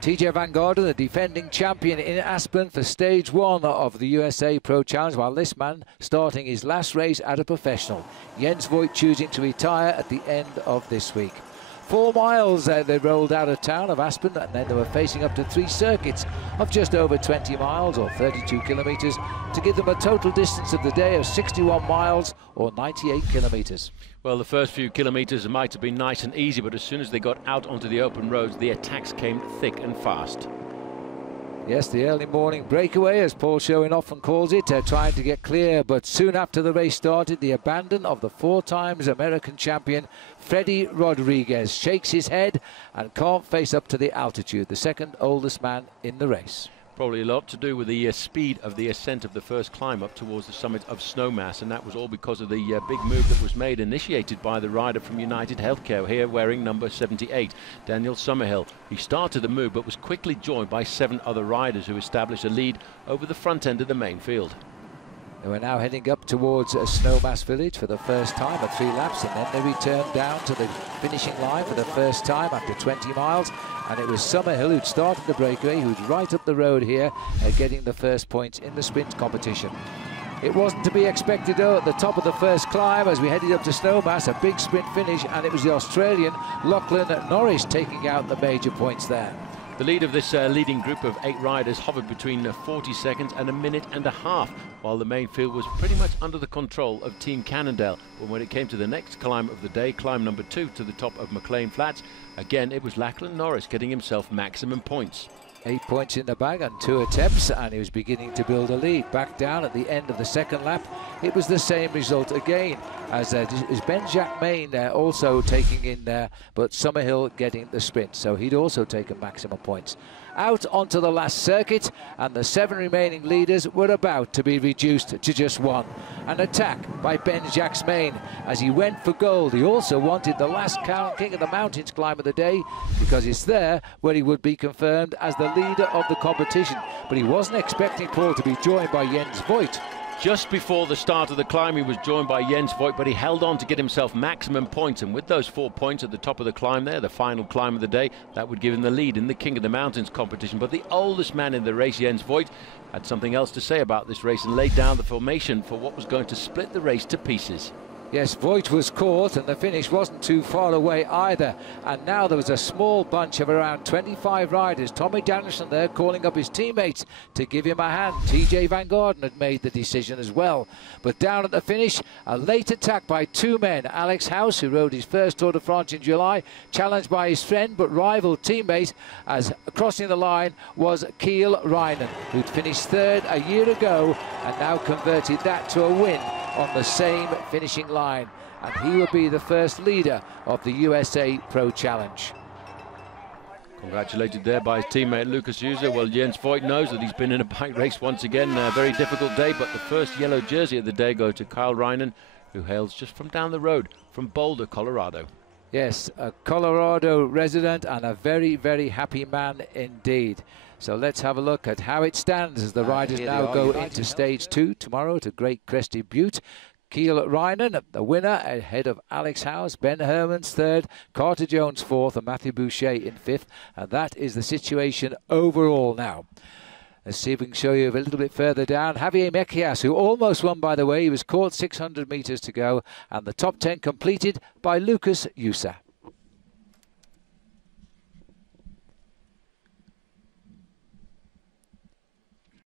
TJ Van Garderen, the defending champion in Aspen for stage 1 of the USA Pro Challenge, while this man starting his last race as a professional. Jens Voigt choosing to retire at the end of this week. 4 miles they rolled out of town of Aspen, and then they were facing up to 3 circuits of just over 20 miles or 32 kilometres to give them a total distance of the day of 61 miles or 98 kilometres. Well, the first few kilometres might have been nice and easy, but as soon as they got out onto the open roads, the attacks came thick and fast. Yes, the early morning breakaway, as Paul Showing often calls it, trying to get clear, but soon after the race started, the abandon of the 4 times American champion Freddie Rodriguez shakes his head and can't face up to the altitude, the second oldest man in the race. Probably a lot to do with the speed of the ascent of the first climb up towards the summit of Snowmass, and that was all because of the big move that was made, initiated by the rider from United Healthcare, here wearing number 78, Daniel Summerhill. He started the move but was quickly joined by 7 other riders who established a lead over the front end of the main field. We're now heading up towards Snowmass village for the first time at 3 laps, and then they return down to the finishing line for the first time after 20 miles. And it was Summerhill who'd started the breakaway, who's right up the road here, getting the first points in the sprint competition. It wasn't to be expected though at the top of the first climb as we headed up to Snowmass, a big sprint finish, and it was the Australian Lachlan Norris taking out the major points there. The lead of this leading group of 8 riders hovered between 40 seconds and 1.5 minutes, while the main field was pretty much under the control of Team Cannondale. But when it came to the next climb of the day, climb number 2 to the top of McLean Flats, again it was Lachlan Norris getting himself maximum points. 8 points in the bag on 2 attempts, and he was beginning to build a lead. Back down at the end of the second lap, it was the same result again, as Ben-Jacques Main also taking in there, but Summerhill getting the sprint, so he'd also taken maximum points. Out onto the last circuit, and the 7 remaining leaders were about to be reduced to just 1. An attack by Ben-Jacques Main as he went for gold. He also wanted the last King of the Mountains climb of the day, because it's there where he would be confirmed as the leader of the competition. But he wasn't expecting Paul to be joined by Jens Voigt. Just before the start of the climb, he was joined by Jens Voigt, but he held on to get himself maximum points. And with those 4 points at the top of the climb there, the final climb of the day, that would give him the lead in the King of the Mountains competition. But the oldest man in the race, Jens Voigt, had something else to say about this race and laid down the formation for what was going to split the race to pieces. Yes, Voigt was caught, and the finish wasn't too far away either. And now there was a small bunch of around 25 riders. Tommy Danielson there calling up his teammates to give him a hand. TJ Van Garderen had made the decision as well. But down at the finish, a late attack by 2 men. Alex House, who rode his first Tour de France in July, challenged by his friend but rival teammate, as crossing the line was Kiel Reinen, who'd finished 3rd a year ago and now converted that to a win on the same finishing line, and he will be the first leader of the USA Pro Challenge. Congratulated there by his teammate Lucas User. Well, Jens Voigt knows that he's been in a bike race once again. A very difficult day, but the first yellow jersey of the day goes to Kyle Reinen, who hails just from down the road from Boulder, Colorado. Yes, a Colorado resident and a very, very happy man indeed. So let's have a look at how it stands as the riders now go into stage 2 tomorrow to Great Crested Butte. Kiel Reinen, the winner, ahead of Alex House, Ben Hermans 3rd, Carter Jones 4th, and Matthew Boucher in 5th. And that is the situation overall now. Let's see if we can show you a little bit further down. Javier Mejias, who almost won, by the way. He was caught 600 meters to go, and the top 10 completed by Lucas User.